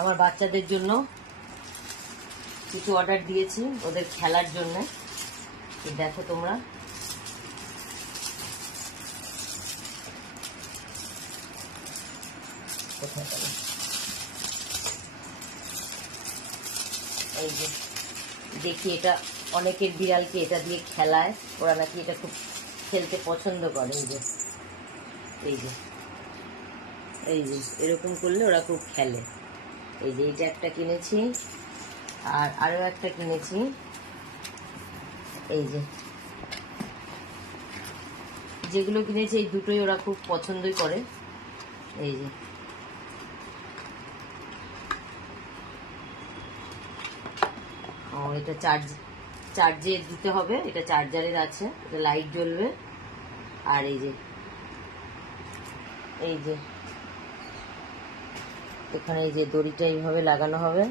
আমার বাচ্চাদের জন্য কিছু অর্ডার দিয়েছি ওদের খেলার জন্য। দেখো তোমরা, কোথায় গেল? এই যে দেখি, এটা অনেকের বিড়ালকে এটা দিয়ে খেলায়, ওরা নাকি এটা খুব খেলতে পছন্দ করে। এই যে এই যে এই যে এরকম করলে ওরা খুব খেলে। এই যে এইটা একটা কিনেছি, আর আরো একটা কিনেছি। এই যে যেগুলো কিনেছি এই দুটোই ওরা খুব পছন্দই করে। এই যে এটা চার্জে দিতে হবে, এটা চার্জারের আছে, এটা লাইট জ্বলবে। আর এই যে এখানে এই যে দড়িটা এইভাবে লাগানো হবে।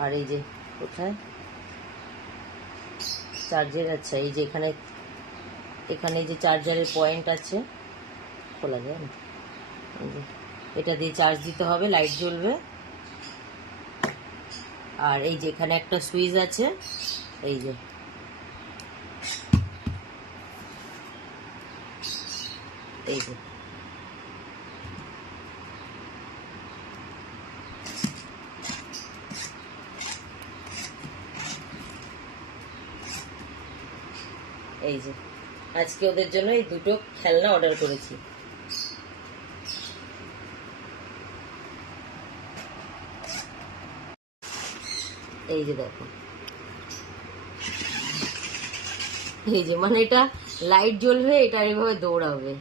আর এই যে কোথায় চার্জের, আচ্ছা এই যে এখানে এই যে চার্জারের পয়েন্ট আছে, খোলা যায় না। এই যে এটা দিয়ে চার্জ দিতে হবে, লাইট জ্বলবে। আর এই যে এখানে একটা সুইচ আছে, এই যে এই যে এই যে আজকে ওদের জন্য এই দুটো খেলনা অর্ডার করেছি। এই যে দেখো, এই যে মানে এটা লাইট জ্বলবে, এটা এইভাবে দৌড়াবে।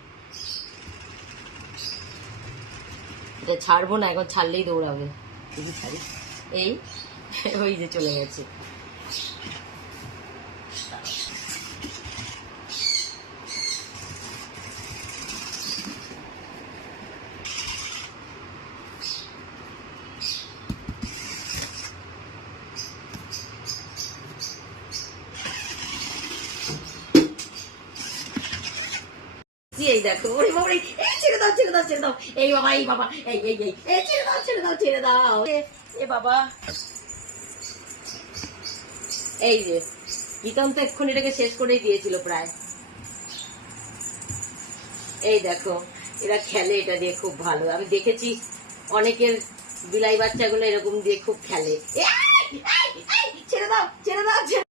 এটা ছাড়বো না, এখন ছাড়লেই দৌড়াবে। ছাড়ি, এই ওই যে চলে গেছে। এই দেখো, ওরে বাবা, ছেড়ে দাও ছেড়ে দাও ছেড়ে দাও, এই বাবা এই বাবা, এই এই এই ছেড়ে দাও ছেড়ে দাও ছেড়ে দাও, এ বাবা। এই যে গীতম তো এক্ষুনি এটাকে শেষ করেই দিয়েছিল প্রায়। এই দেখো, এরা খেলে এটা দিয়ে খুব ভালো। আমি দেখেছি অনেকের বিলাই বাচ্চাগুলো এরকম দিয়ে খুব খেলে। ছেড়ে দাও ছেড়ে দাও।